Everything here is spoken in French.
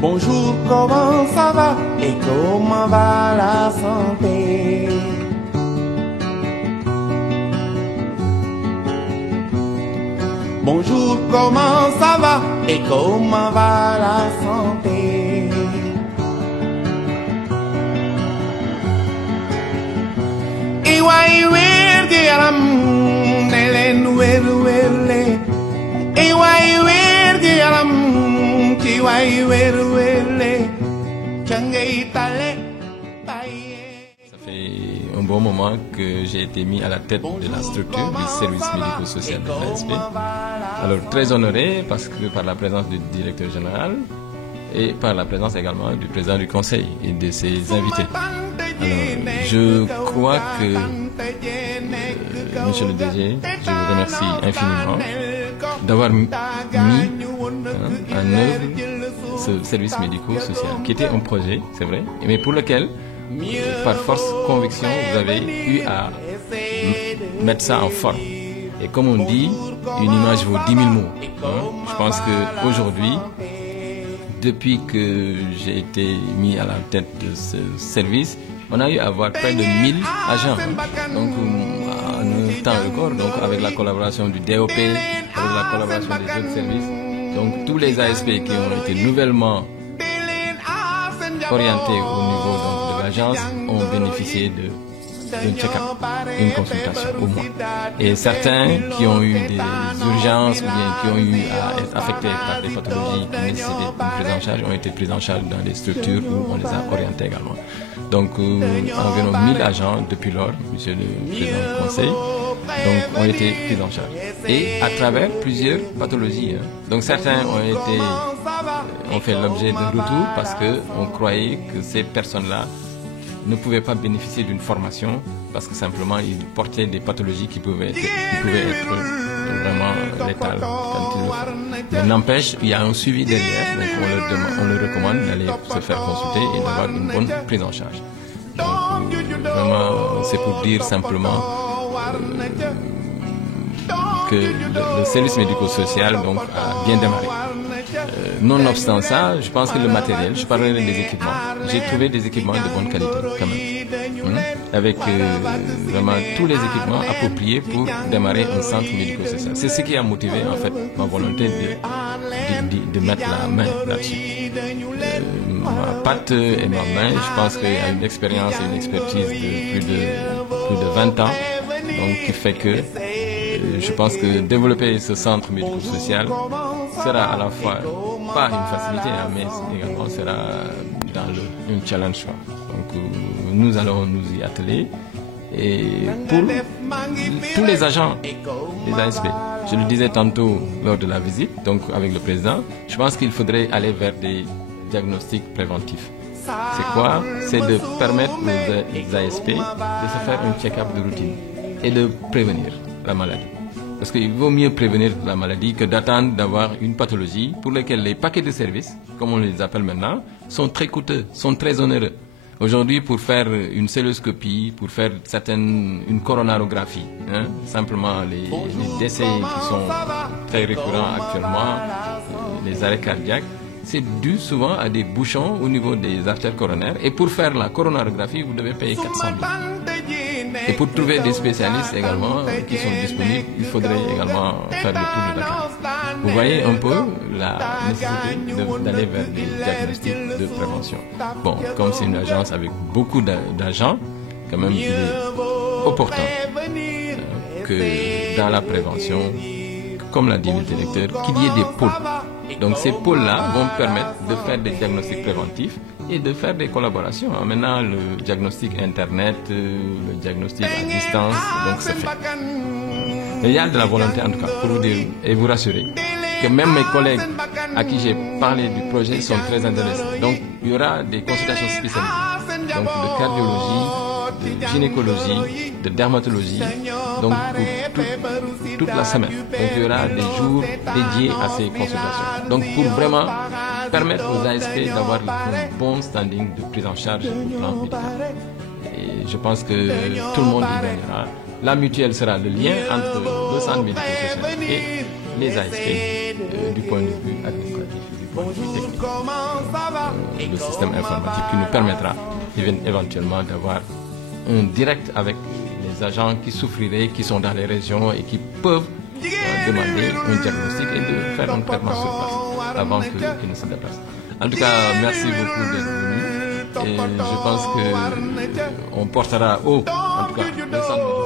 Bonjour, comment ça va et comment va la santé? Bonjour, comment ça va et comment va la santé? Ça fait un bon moment que j'ai été mis à la tête de la structure du service médico-social de l'ASP. Alors très honoré parce que par la présence du directeur général et par la présence également du président du conseil et de ses invités. Alors je crois que monsieur le DG, je vous remercie infiniment d'avoir mis en œuvre ce service médico-social, qui était un projet, c'est vrai, mais pour lequel, par force conviction, vous avez eu à mettre ça en forme. Et comme on dit, une image vaut 10 000 mots. Je pense qu'aujourd'hui, depuis que j'ai été mis à la tête de ce service, on a eu à avoir près de 1000 agents. Donc, en un temps record, donc avec la collaboration du DOP, avec la collaboration des autres services. Donc, tous les ASP qui ont été nouvellement orientés au niveau donc, de l'agence ont bénéficié d'un check-up, une consultation au moins. Et certains qui ont eu des urgences ou bien qui ont eu à être affectés par des pathologies qui nécessitaient une prise en charge ont été pris en charge dans des structures où on les a orientés également. Donc environ 1000 agents depuis lors, monsieur le président du conseil, donc, ont été pris en charge. Et à travers plusieurs pathologies. Donc certains ont fait l'objet de retour parce qu'on croyait que ces personnes-là ne pouvaient pas bénéficier d'une formation parce que simplement ils portaient des pathologies qui pouvaient être vraiment létales quand ils le font. Mais n'empêche, il y a un suivi derrière, donc on leur recommande d'aller se faire consulter et d'avoir une bonne prise en charge. Donc vraiment, c'est pour dire simplement que le service médico-social donc a bien démarré. Nonobstant ça, je pense que le matériel, je parlerai des équipements. J'ai trouvé des équipements de bonne qualité quand même, avec vraiment tous les équipements appropriés pour démarrer un centre médico-social. C'est ce qui a motivé en fait ma volonté de mettre la main là-dessus. Ma patte et ma main, je pense qu'il y a une expérience et une expertise de plus de 20 ans, donc qui fait que je pense que développer ce centre médico-social sera à la fois pas une facilité, mais également sera dans un challenge. Donc nous allons nous y atteler et pour tous les agents des ASP. Je le disais tantôt lors de la visite, donc avec le président, je pense qu'il faudrait aller vers des diagnostics préventifs. C'est quoi? C'est de permettre aux ASP de se faire un check-up de routine et de prévenir la maladie. Parce qu'il vaut mieux prévenir la maladie que d'attendre d'avoir une pathologie pour laquelle les paquets de services, comme on les appelle maintenant, sont très coûteux, sont très onéreux. Aujourd'hui, pour faire une celluloscopie, pour faire une coronarographie, simplement les décès qui sont très récurrents actuellement, les arrêts cardiaques, c'est dû souvent à des bouchons au niveau des artères coronaires. Et pour faire la coronarographie, vous devez payer 400 000. Et pour trouver des spécialistes également qui sont disponibles, il faudrait également faire le tour de Dakar. Vous voyez un peu la nécessité d'aller vers des diagnostics de prévention. Bon, comme c'est une agence avec beaucoup d'agents, quand même il est opportun que dans la prévention, comme l'a dit le directeur, qu'il y ait des pôles. Donc ces pôles-là vont permettre de faire des diagnostics préventifs et de faire des collaborations. Maintenant, le diagnostic Internet, le diagnostic à distance, donc c'est fait. Mais il y a de la volonté en tout cas pour vous dire et vous rassurer que même mes collègues à qui j'ai parlé du projet sont très intéressés. Donc il y aura des consultations spécialisées, donc de cardiologie, de gynécologie, de dermatologie, donc pour toute la semaine. Donc il y aura des jours dédiés à ces consultations. Donc pour vraiment permettre aux ASP d'avoir un bon standing de prise en charge au plan médical. Et je pense que tout le monde y gagnera. La mutuelle sera le lien entre le centre médico-social et les ASP du point de vue administratif et du point de vue technique. le système informatique qui nous permettra éventuellement d'avoir un direct avec les agents qui souffriraient, qui sont dans les régions et qui peuvent demander un diagnostic et de faire un traitement sur place avant qu'ils ne se déplacent. En tout cas, merci beaucoup d'être venu et je pense que on portera haut, en tout cas, le centre